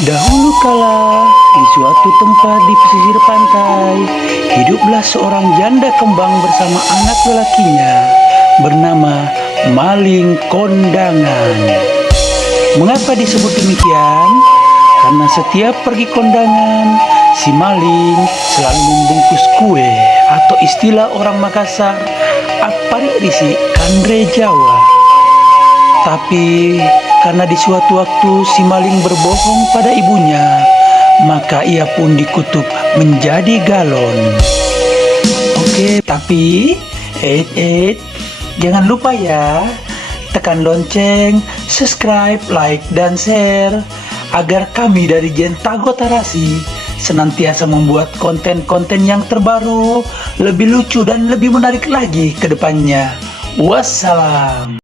Dahulu kala, di suatu tempat di pesisir pantai, hiduplah seorang janda kembang bersama anak lelakinya bernama Maling Kondangan. Mengapa disebut demikian? Karena setiap pergi kondangan, si Maling selalu membungkus kue atau istilah orang Makassar, apari risi kandre Jawa. Tapi karena di suatu waktu si Maling berbohong pada ibunya, maka ia pun dikutuk menjadi galon. Oke, tapi jangan lupa ya, tekan lonceng, subscribe, like, dan share agar kami dari Jentago Tarasi senantiasa membuat konten-konten yang terbaru, lebih lucu dan lebih menarik lagi ke depannya. Wassalam.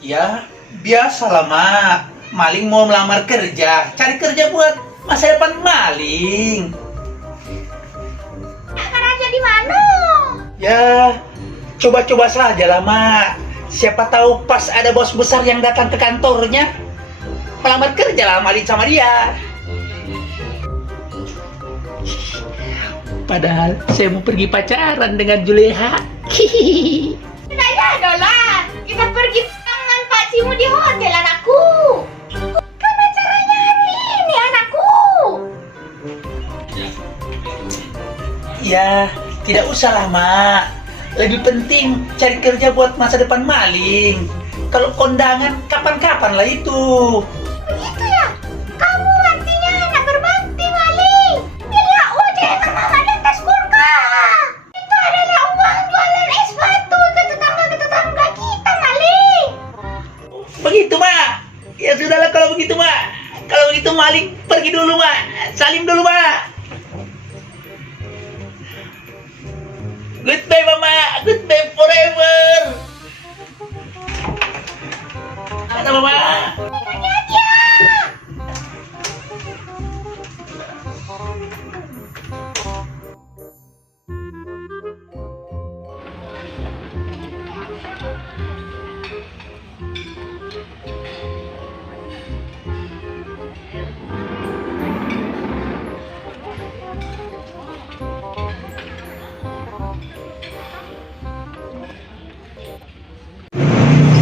Ya, biasalah, Mak. Maling mau melamar kerja. Cari kerja buat masa depan Maling. Kerja di mana? Ya, coba-coba saja lah, Mak. Siapa tahu pas ada bos besar yang datang ke kantornya, melamar kerja lah Maling sama dia. Padahal saya mau pergi pacaran dengan Juleha. Tidak ada lah. Kita pergi tangan Pak Cimu di hotel, anakku. Kan acaranya hari ini, anakku. Ya, tidak usah lah, Mak. Lebih penting cari kerja buat masa depan Maling. Kalau kondangan, kapan-kapan lah itu. Begitu ya? Kamu artinya anak berbakti, Maling. Bila jangan mama di atas kurka. Itu adalah uang jualan es batu ke tetangga kita, Maling. Begitu, Mak. Ya sudahlah kalau begitu, Mak. Kalau begitu Maling pergi dulu, Mak. Salim dulu, Mak. Goodbye, Mama. Goodbye forever. Ada, Mama. Hati-hati ya.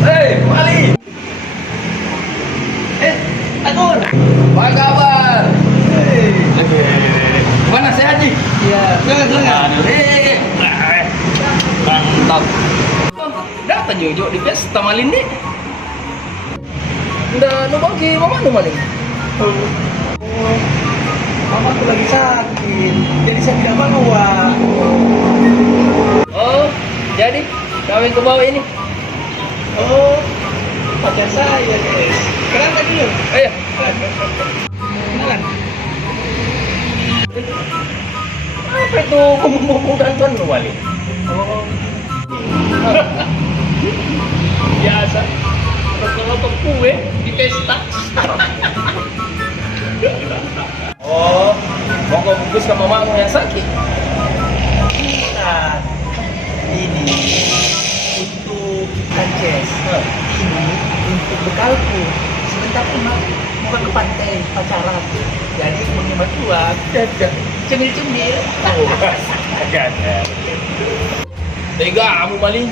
Hei, Maling. Agun. Apa kabar? Hei. Mana sehat Ji? Ya, silakan. Mantap. Oh, datang Jojo di pesta Malin nih. Nda nu bagi mama nu Malin. Mama tuh lagi sakit, jadi saya tidak mau, Wak. Oh, jadi kawin ke bawah ini. Oh, pacar saya, guys. Kenapa dulu? Ayo. Kenalan. Apa itu kumpul-kumpul dan lu Malin? Oh, Biasa. Rokok-rokok kue di pesta. Oh, mau kau bungkus ke mamamu yang sakit? nah, ini untuk Kances. Ini untuk bekalku. Sebentar mau ke pantai pacaran. Jadi menghemat uang. Cemil-cemil. Agak. Tega kamu Malin.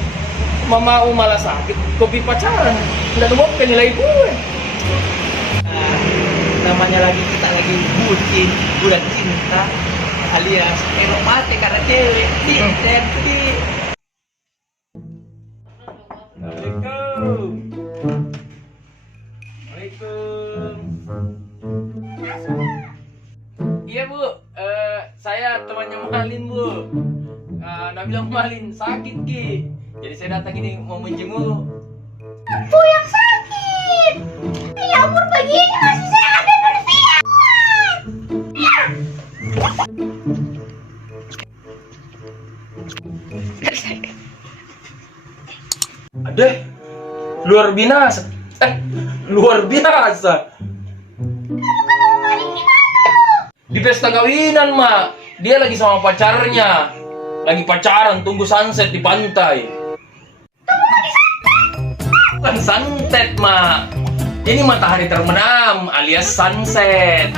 Mamamu malah sakit, kopi pacaran. Udah nemu nilai gue. Nah, namanya lagi kita lagi bulan cinta alias elok mati karena cewek. Sedih. Assalamualaikum. Waalaikumsalam. Iya Bu, saya temannya Malin Bu. Nah bilang Malin sakit Ki. Jadi saya datang ini mau menjenguk. Aku yang sakit. luar biasa. Luar biasa. Di pesta kawinan, Mak. Dia lagi sama pacarnya. Lagi pacaran, tunggu sunset di pantai. Bukan sunset, Mak. Ini matahari terbenam alias sunset.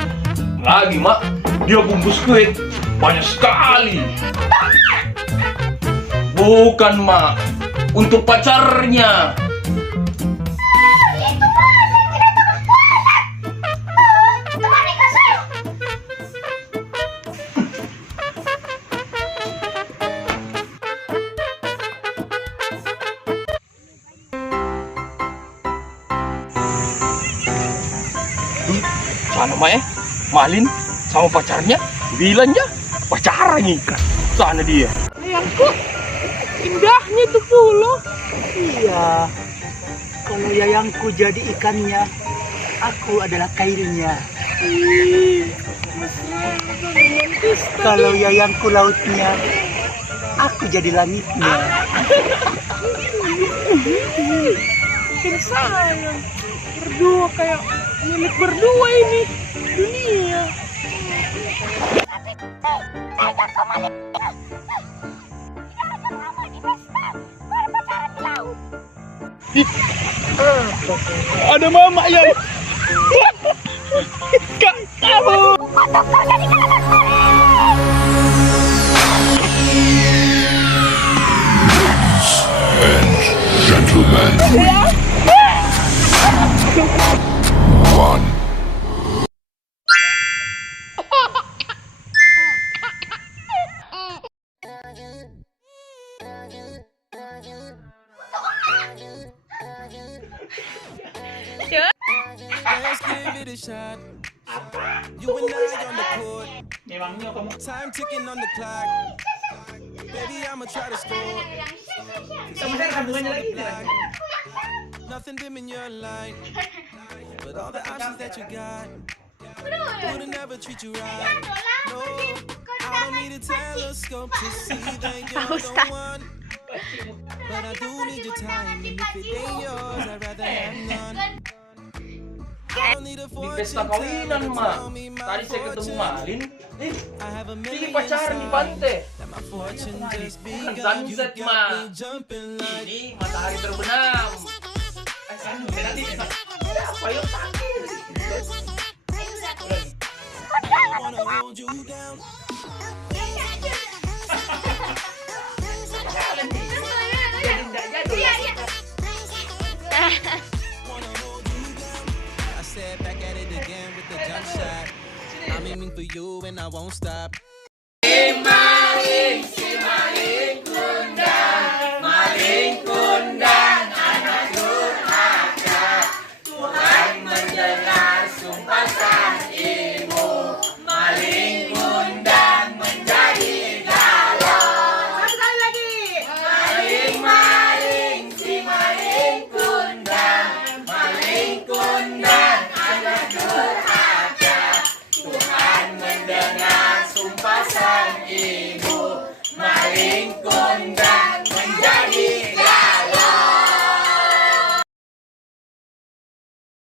Lagi, Mak. Dia bungkus kue banyak sekali. Bukan, Mak. Untuk pacarnya. Sana Mak Malin sama pacarnya bilangnya pacaran nih. Sana dia. Sayangku, indahnya tuh pulau. Iya, kalau yayangku jadi ikannya, aku adalah kailnya. Kalau yayangku lautnya, aku jadi langitnya. Bikin sayang. Berdua kayak milik berdua ini dunia. Ada mama yang Kak, kamu. Gentlemen. One. Let's give it a shot. You and I on the court. Memangnya kamu Time ticking on the clock. Baby, I'ma try to score. Nothing dim in your light. But all the options that you got wouldn't ever treat you right. No, I don't need a telescope to see that you're the one. But I do need your time, and if it ain't yours, I'd rather have none. I don't need a Di pesta fortune kawinan, teller to Mak. tell me my Tadi saya ketemu Malin. I have a Ini million pacaran di signs pantai. that my fortune just Bukan begun. You sunset, got Mak. me jumping like Ini matahari terbenam. Apa yang sakit? I wanna hold you down. Wanna hold you down. I said back at it again with the jump shot. I'm aiming for you and I won't stop. Si Malin,